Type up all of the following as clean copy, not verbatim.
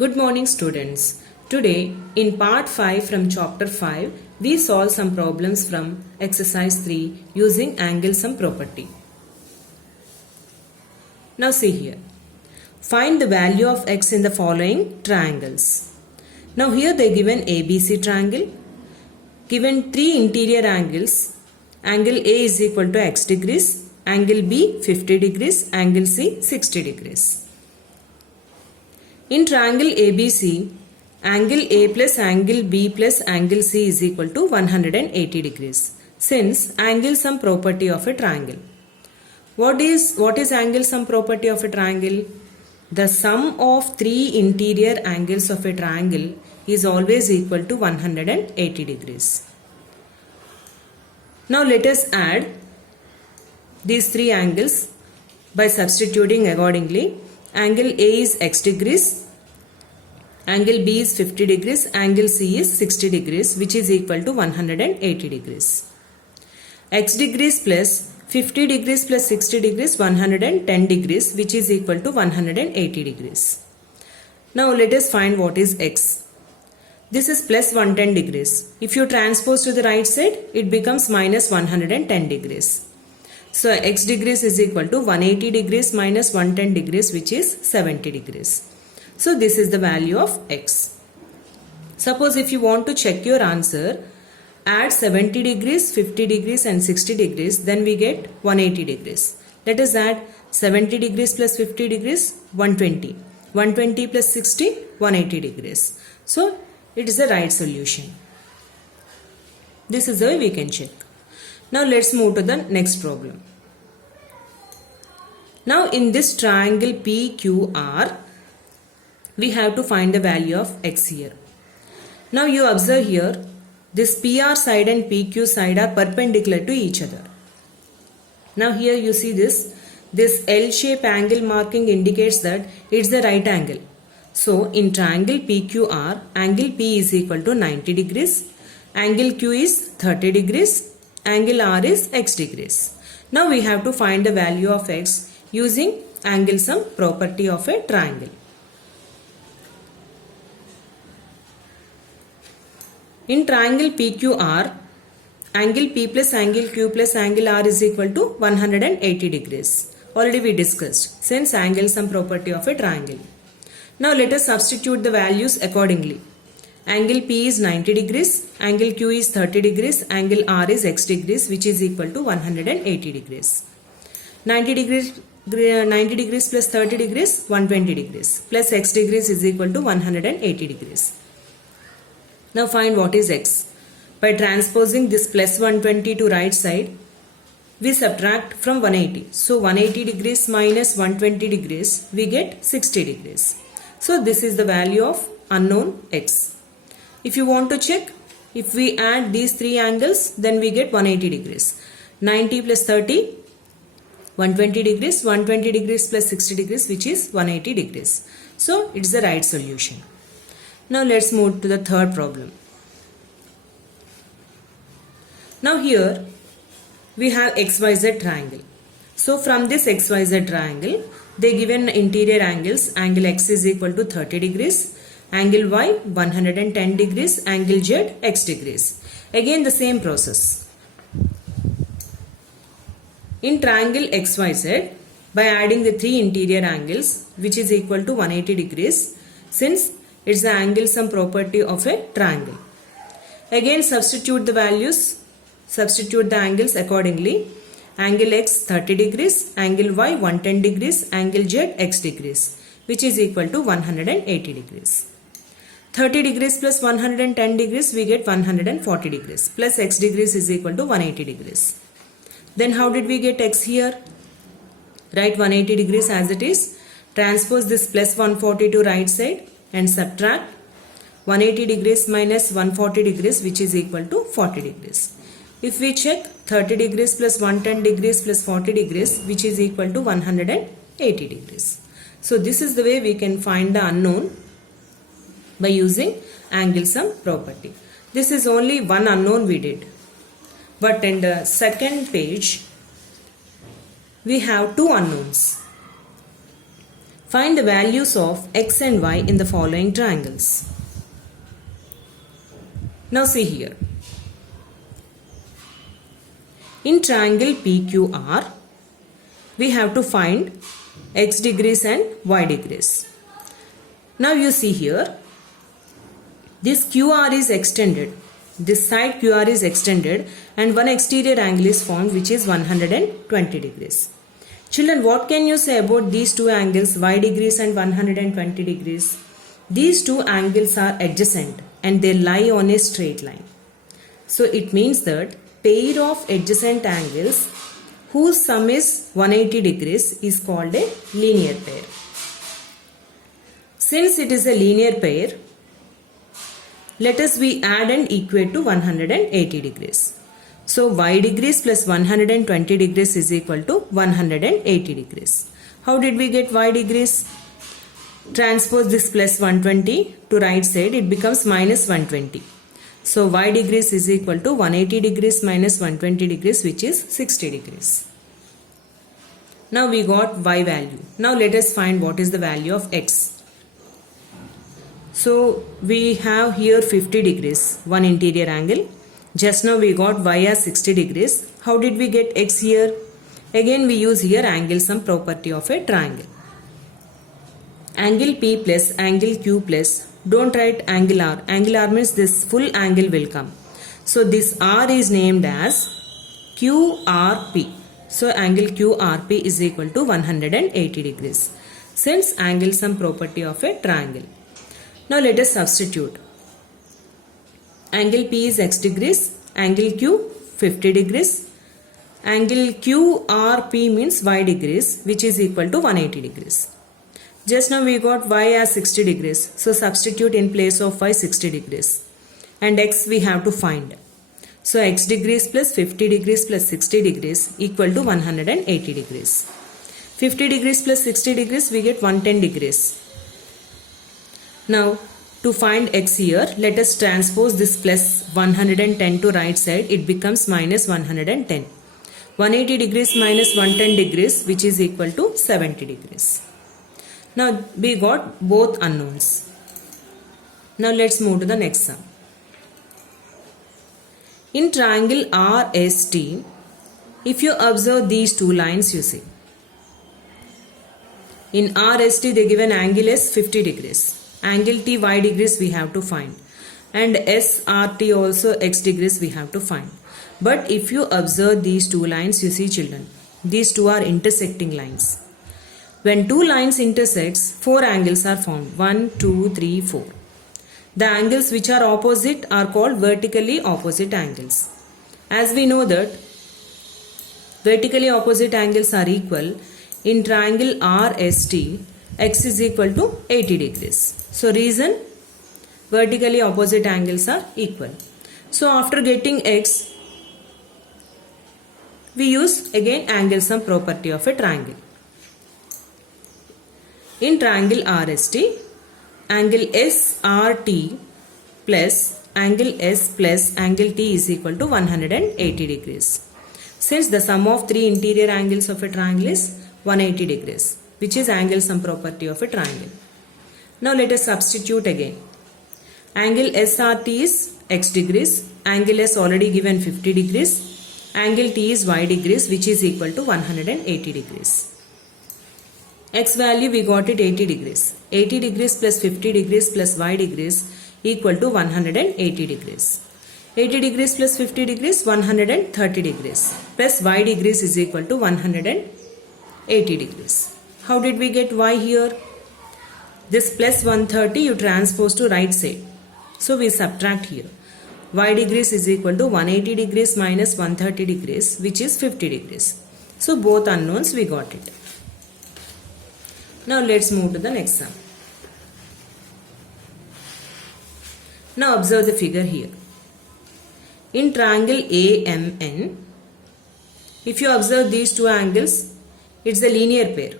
Good morning students. Today in part 5 from chapter 5 we solve some problems from exercise 3 using angle sum property. Now see here. Find the value of x in the following triangles. Now here they given ABC triangle. Given three interior angles. Angle A is equal to x degrees, angle B 50 degrees, angle C 60 degrees. In triangle ABC, angle A plus angle B plus angle C is equal to 180 degrees. Since angle sum property of a triangle. What is angle sum property of a triangle? The sum of three interior angles of a triangle is always equal to 180 degrees. Now let us add these three angles by substituting accordingly. Angle A is x degrees, angle B is 50 degrees, angle C is 60 degrees, which is equal to 180 degrees. X degrees plus 50 degrees plus 60 degrees, 110 degrees, which is equal to 180 degrees. Now let us find what is x. This is plus 110 degrees. If you transpose to the right side, it becomes minus 110 degrees. So x degrees is equal to 180 degrees minus 110 degrees, which is 70 degrees. So this is the value of x. Suppose if you want to check your answer, add 70 degrees, 50 degrees and 60 degrees, then we get 180 degrees. Let us add 70 degrees plus 50 degrees, 120. 120 plus 60, 180 degrees. So it is the right solution. This is the way we can check. Now let's move to the next problem. Now in this triangle PQR, we have to find the value of x here. Now you observe here, this PR side and PQ side are perpendicular to each other. Now here you see this L-shape angle marking indicates that it's the right angle. So in triangle PQR, angle P is equal to 90 degrees, angle Q is 30 degrees, angle R is x degrees. Now we have to find the value of x using angle sum property of a triangle. In triangle PQR, angle P plus angle Q plus angle R is equal to 180 degrees. Already we discussed since angle sum property of a triangle. Now let us substitute the values accordingly. Angle P is 90 degrees, angle Q is 30 degrees, angle R is x degrees, which is equal to 180 degrees. 90 degrees plus 30 degrees, 120 degrees, plus x degrees is equal to 180 degrees. Now find what is x. By transposing this plus 120 to right side, we subtract from 180. So 180 degrees minus 120 degrees, we get 60 degrees. So this is the value of unknown x. If you want to check, if we add these three angles, then we get 180 degrees. 90 plus 30, 120 degrees, 120 degrees plus 60 degrees, which is 180 degrees. So it's the right solution. Now let's move to the third problem. Now here we have XYZ triangle. So from this XYZ triangle, they given interior angles. Angle X is equal to 30 degrees. Angle Y 110 degrees, angle Z x degrees. Again the same process. In triangle XYZ, by adding the three interior angles which is equal to 180 degrees, since it's the angle sum property of a triangle. Again substitute the values, substitute the angles accordingly. Angle X 30 degrees, angle Y 110 degrees, angle Z x degrees, which is equal to 180 degrees. 30 degrees plus 110 degrees, we get 140 degrees, plus x degrees is equal to 180 degrees. Then how did we get x here? Write 180 degrees as it is, transpose this plus 140 to right side and subtract 180 degrees minus 140 degrees, which is equal to 40 degrees. If we check 30 degrees plus 110 degrees plus 40 degrees, which is equal to 180 degrees. So this is the way we can find the unknown by using angle sum property. This is only one unknown we did. But in the second page, we have two unknowns. Find the values of x and y in the following triangles. Now see here. In triangle PQR, we have to find x degrees and y degrees. Now you see here, this QR is extended. This side QR is extended and one exterior angle is formed which is 120 degrees. Children, what can you say about these two angles, y degrees and 120 degrees? These two angles are adjacent and they lie on a straight line. So it means that pair of adjacent angles whose sum is 180 degrees is called a linear pair. Since it is a linear pair, let us we add and equate to 180 degrees. So y degrees plus 120 degrees is equal to 180 degrees. How did we get y degrees? Transpose this plus 120 to right side, it becomes minus 120. So y degrees is equal to 180 degrees minus 120 degrees, which is 60 degrees. Now we got y value. Now let us find what is the value of x. So we have here 50 degrees, one interior angle. Just now we got y as 60 degrees. How did we get x here? Again we use here angle sum property of a triangle. Angle P plus angle Q plus, don't write angle R. Angle R means this full angle will come. So this R is named as QRP. So angle QRP is equal to 180 degrees. Since angle sum property of a triangle. Now let us substitute. Angle P is x degrees, angle Q 50 degrees. Angle QRP means y degrees, which is equal to 180 degrees. Just now we got y as 60 degrees. So substitute in place of y 60 degrees. And x we have to find. So x degrees plus 50 degrees plus 60 degrees equal to 180 degrees. 50 degrees plus 60 degrees we get 110 degrees. Now to find x here, let us transpose this plus 110 to right side. It becomes minus 110. 180 degrees minus 110 degrees, which is equal to 70 degrees. Now we got both unknowns. Now let's move to the next sum. In triangle RST, if you observe these two lines, you see. In RST they give an angle as 50 degrees. Angle T y degrees we have to find. And SRT also x degrees we have to find. But if you observe these two lines, you see children, these two are intersecting lines. When two lines intersects, four angles are formed. 1, 2, 3, 4. The angles which are opposite are called vertically opposite angles. As we know that vertically opposite angles are equal, in triangle RST, x is equal to 80 degrees. So reason, vertically opposite angles are equal. So after getting x, we use again angle sum property of a triangle. In triangle RST, angle SRT plus angle S plus angle T is equal to 180 degrees. Since the sum of three interior angles of a triangle is 180 degrees, which is angle sum property of a triangle. Now let us substitute again. Angle SRT is x degrees, angle S already given 50 degrees, angle T is y degrees, which is equal to 180 degrees. X value we got it 80 degrees. 80 degrees plus 50 degrees plus y degrees equal to 180 degrees. 80 degrees plus 50 degrees 130 degrees plus y degrees is equal to 180 degrees. How did we get y here? This plus 130 you transpose to right side. So we subtract here. Y degrees is equal to 180 degrees minus 130 degrees, which is 50 degrees. So both unknowns we got it. Now let's move to the next sum. Now observe the figure here. In triangle AMN, if you observe these two angles, it's a linear pair.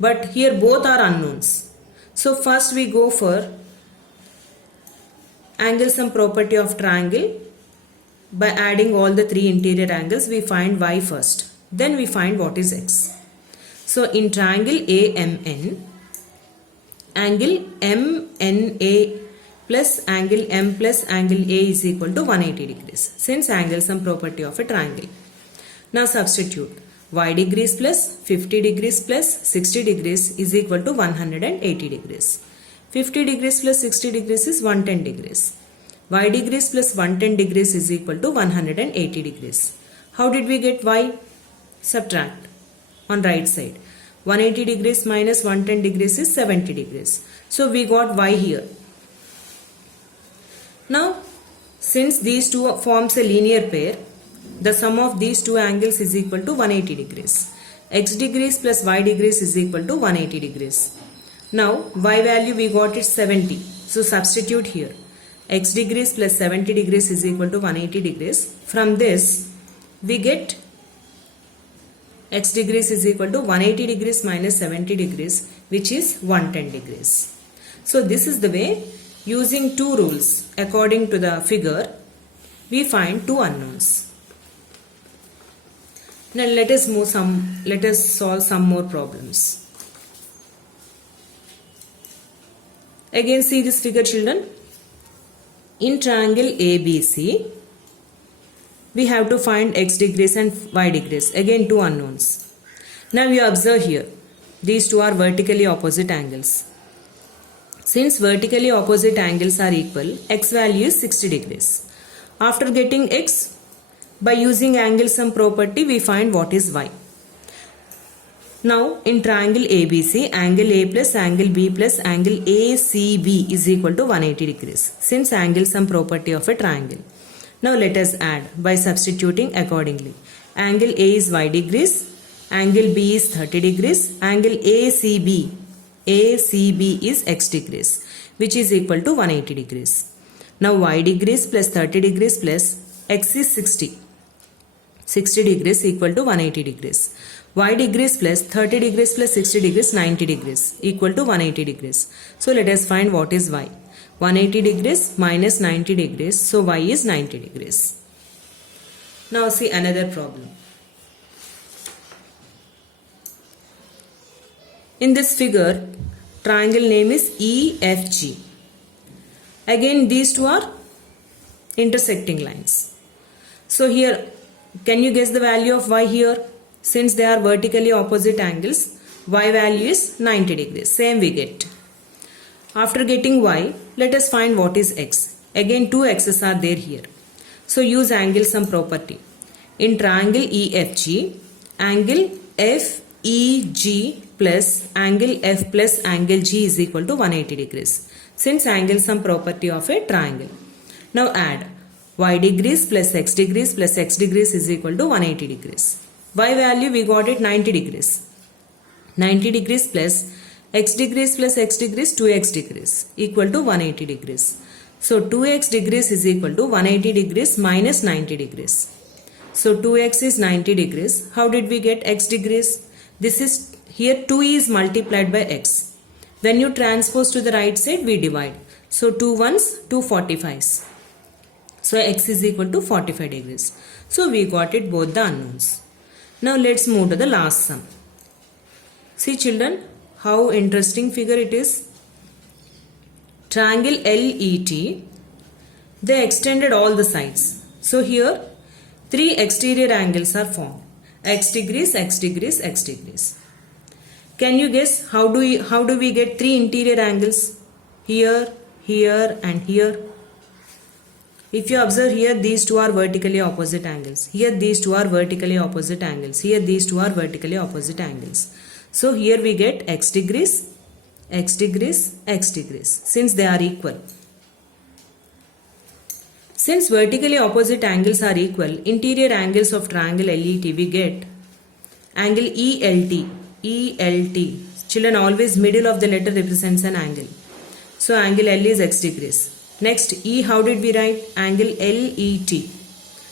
But here both are unknowns. So first we go for angle sum property of triangle. By adding all the three interior angles, we find y first. Then we find what is x. So in triangle AMN, angle MNA plus angle M plus angle A is equal to 180 degrees since angle sum property of a triangle. Now substitute y degrees plus 50 degrees plus 60 degrees is equal to 180 degrees. 50 degrees plus 60 degrees is 110 degrees. Y degrees plus 110 degrees is equal to 180 degrees. How did we get y? Subtract on right side. 180 degrees minus 110 degrees is 70 degrees. So we got y here. Now, since these two forms a linear pair, the sum of these two angles is equal to 180 degrees. X degrees plus y degrees is equal to 180 degrees. Now, y value we got it 70. So substitute here. X degrees plus 70 degrees is equal to 180 degrees. From this, we get x degrees is equal to 180 degrees minus 70 degrees, which is 110 degrees. So this is the way, using two rules according to the figure, we find two unknowns. Now let us solve some more problems. Again see this figure, children. In triangle ABC, we have to find x degrees and y degrees. Again two unknowns. Now you observe here, these two are vertically opposite angles. Since vertically opposite angles are equal, x value is 60 degrees. After getting x, by using angle sum property, we find what is y. Now in triangle ABC, angle A plus angle B plus angle ACB is equal to 180 degrees. Since angle sum property of a triangle. Now let us add by substituting accordingly. Angle A is y degrees, angle B is 30 degrees, angle ACB is x degrees, which is equal to 180 degrees. Now y degrees plus 30 degrees plus x is 60. 60 degrees equal to 180 degrees. Y degrees plus 30 degrees plus 60 degrees 90 degrees equal to 180 degrees. So let us find what is y. 180 degrees minus 90 degrees, so y is 90 degrees. Now see another problem. In this figure, triangle name is EFG. Again these two are intersecting lines. So here, can you guess the value of y here? Since they are vertically opposite angles, y value is 90 degrees. Same we get. After getting y, let us find what is x. Again two x's are there here. So use angle sum property. In triangle EFG, angle FEG plus angle F plus angle G is equal to 180 degrees. Since angle sum property of a triangle. Now add y degrees plus x degrees is equal to 180 degrees. Y value we got it 90 degrees. 90 degrees plus x degrees 2x degrees equal to 180 degrees. So 2x degrees is equal to 180 degrees minus 90 degrees. So 2x is 90 degrees. How did we get x degrees? This is here 2 is multiplied by x. When you transpose to the right side, we divide. So 2 ones, 2 45s. So x is equal to 45 degrees. So we got it both the unknowns. Now let's move to the last sum. See children, how interesting figure it is. Triangle LET, they extended all the sides. So here 3 exterior angles are formed. X degrees, x degrees, x degrees. Can you guess how do we get 3 interior angles? Here, here and here. If you observe here, these two are vertically opposite angles. Here these two are vertically opposite angles. Here these two are vertically opposite angles. So here we get x degrees, x degrees, x degrees, since they are equal. Since vertically opposite angles are equal, interior angles of triangle LET we get angle ELT. ELT. Children, always middle of the letter represents an angle. So angle L is x degrees. Next E, how did we write? Angle LET.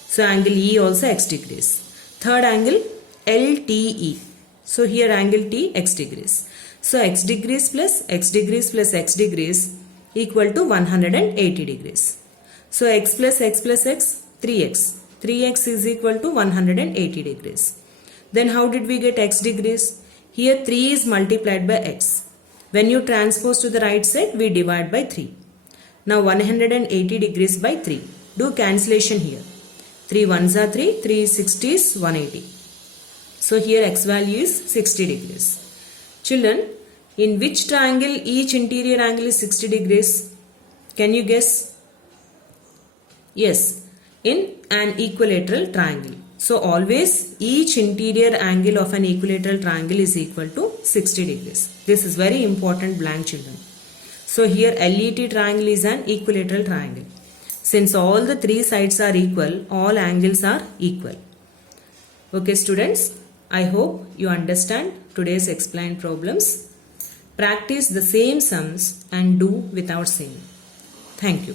So angle E also x degrees. Third angle LTE. So here angle T x degrees. So x degrees plus x degrees plus x degrees equal to 180 degrees. So x plus x plus x, 3x. 3x is equal to 180 degrees. Then how did we get x degrees? Here 3 is multiplied by x. When you transpose to the right side, we divide by 3. Now 180 degrees by 3. Do cancellation here. 3 ones are 3, 3 60s 180. So here x value is 60 degrees. Children, in which triangle each interior angle is 60 degrees? Can you guess? Yes, in an equilateral triangle. So always each interior angle of an equilateral triangle is equal to 60 degrees. This is very important, blank children. So here LET triangle is an equilateral triangle. Since all the three sides are equal, all angles are equal. Okay students, I hope you understand today's explained problems. Practice the same sums and do without saying. Thank you.